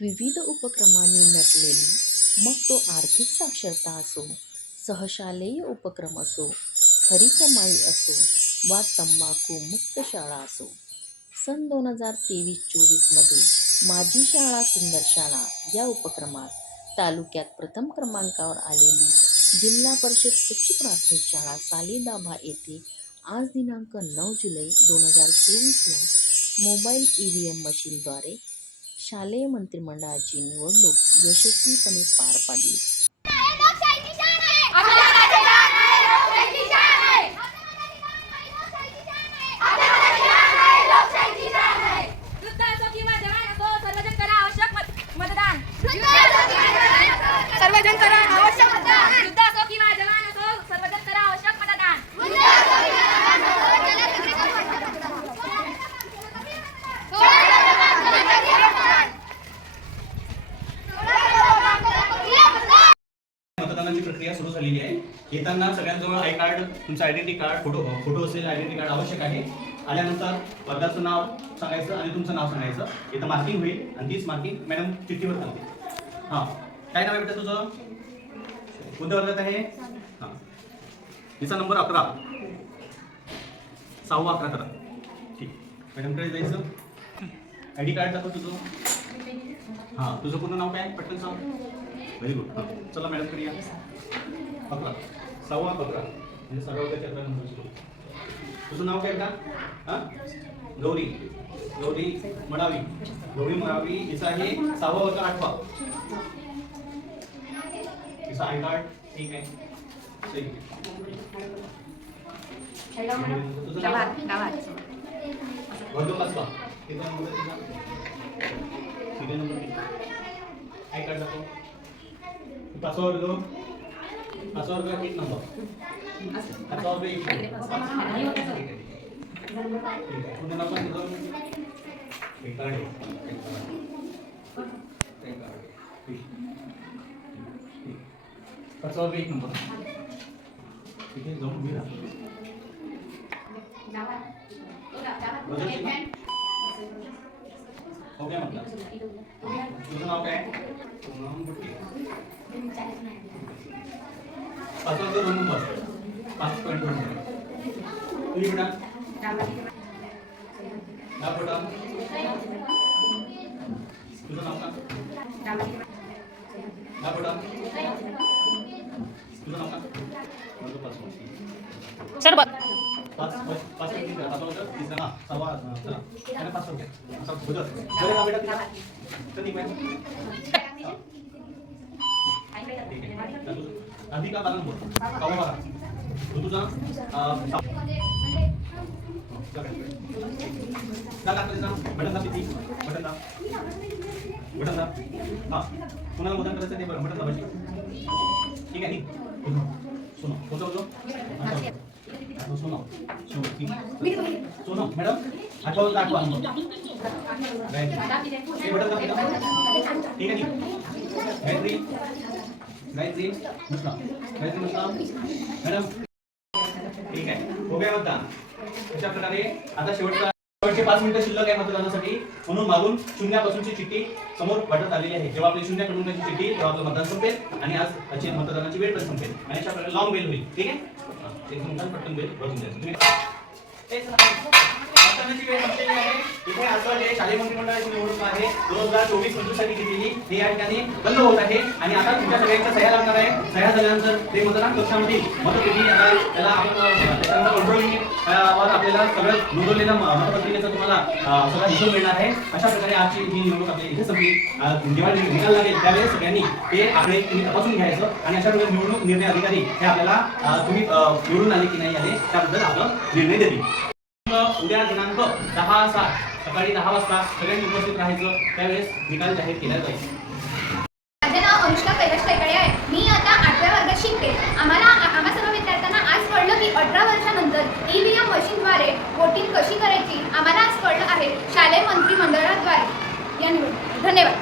विविध उपक्रमांनी नटलेली, मग तो आर्थिक साक्षरता असो, सहशालेय उपक्रम असो, खरी कमाई असो वा तंबाखू मुक्त शाळा असो, सन 2023-24 माझी शाळा सुंदर शाळा या उपक्रमात तालुक्यात प्रथम क्रमांकावर आलेली जिल्हा परिषद उच्च प्राथमिक शाळा सालेदाभा येथे आज दिनांक 9 जुलै 2024 मोबाईल EVM मशीनद्वारे शालेय मंत्रिमंडळाची निवडणूक यशस्वीपणे पार पाडली. सर्वजण करा आवश्यक मतदान. युद्ध असो किंवा जवान असो, सर्वजण करा आवश्यक मतदान. मतदानाची प्रक्रिया सुरू झालेली आहे. येताना सगळ्यांजवळ आय कार्ड, तुमचं आयडेंटिटी कार्ड, फोटो असेल, आयडेंटिटी कार्ड आवश्यक आहे. आल्यानंतर वर्गाचं नाव सांगायचं आणि तुमचं नाव सांगायचं. इथं मार्किंग होईल आणि तीच मार्किंग मॅडम चिठ्ठीवर सांगते. हां, काय नाव आहे बेटा तुझं? कोणत्या वर्गात आहे? हां, हिचा नंबर 11, 6वा 11 करा. ठीक, मॅडमकडे जायचं. आयडी कार्ड दाखव तुझं. हां, तुझं पूर्ण नाव काय? पटकन सांग. Very good. हां, चला मॅडमकडे या. 11, 6वा 11 म्हणजे 6व्या वर्गाच्या 11 नंबर असतो. तुझं नाव काय का? हां, गौरी. गौरी मडावी. गौरी मडावी. हिचा आहे 6वा वर्ग 8वा. हिचा आय कार्ड. ठीक आहे. सही. तुझं नाव? वर्ग 5वा. किती नंबर आहे तुझा? 3 नंबर. आय कार्ड दाखव. 5वा वर्ग. 5वा वर्ग 1 नंबर. 5वा वर्ग 1. पुन्हा नाव पण तुझं? आय कार्ड आहे. I card. ठीक. 5वा वर्ग 1 नंबर. ठीक आहे, जाऊन उभी राहा. हो गया मतलब. तुझं नाव काय? पूनम बुट्टे. 5वा वर्ग 2 नंबर. 5.2. तुम्ही बेटा? नाव बेटा? तुझं नाव का? नाव बेटा? तुझं नाव का? वर्ग 5. सरबत 5 तिसरा. हां, 6वा. चला आणि 5 रुपये आता बुधत बरे ना बेटा. तिला कधी पण आधी का बालन बोल कावा बारा तुझा बटन दाब किती बटन दाब. हां, कुणाला मतदान करायचं ते बटन दाबायचे. ठीक आहे. सुनो बोलो सुनो सुनो मॅडम 8वा वर्ग 8वा नंबर. हे बटन दाब. ठीक आहे. गायत्री गायत्री नसला गायत्री नसला मॅडम. ठीक आहे, हो गया मतदान. अशा प्रकारे आता शेवटचे 5 मिनिटं शिल्लक आहे मतदानासाठी, म्हणून मागून शून्यापासूनची चिठ्ठी समोर वाटत आलेली आहे. जेव्हा आपली शून्याकडून चिठ्ठी तेव्हा आपलं मतदान संपेल आणि आज अच्छी मतदानाची वेळ पण संपेल आणि अशा प्रकारे लॉंग बेल होईल. ठीक आहे, एक मिनिटात पटकन बेल वाजून द्यायचं. मतदानाची वेळ संपलेली आहे. इथे असं जे शालेय मंत्रिमंडळाची निवडणूक आहे 2024-25 साठी घेतलेली हे या ठिकाणी बंद होत आहे आणि आता तुमच्या सगळ्यांच्या सह्या लागणार आहे. सह्या झाल्यानंतर ते मतदान कक्षामध्ये मतपेटी आता त्याला आपण कंट्रोलिंग वर आपल्याला सगळं नोंदवलेल्या मतपत्रिकेचा तुम्हाला सगळा हिशोब मिळणार आहे. अशा प्रकारे आजची ही निवडणूक आपल्या इथे संपली. जेव्हा निकाल लागेल त्यावेळेस सगळ्यांनी ते आकडे तुम्ही तपासून घ्यायचं आणि अशा प्रकारे निवडणूक निर्णय अधिकारी हे आपल्याला तुम्ही निवडून आले की नाही आले त्याबद्दल आपला निर्णय देतील. उद्या दिनांक 10/7 सकाळी 10 वाजता सगळ्यांनी उपस्थित राहायचं. त्यावेळेस निकाल जाहीर केला जाईल. माझे नाव अनुष्का कैलाश टेकडे आहे. मी आता 8व्या वर्गात शिकते. आम्हा सर्व विद्यार्थ्यांना आज कळलं की 18 वर्षानंतर EVM मशीनद्वारे वोटिंग कशी करायची आम्हाला आज कळलं आहे शालेय मंत्रिमंडळाद्वारे या निवडणुकीत. धन्यवाद.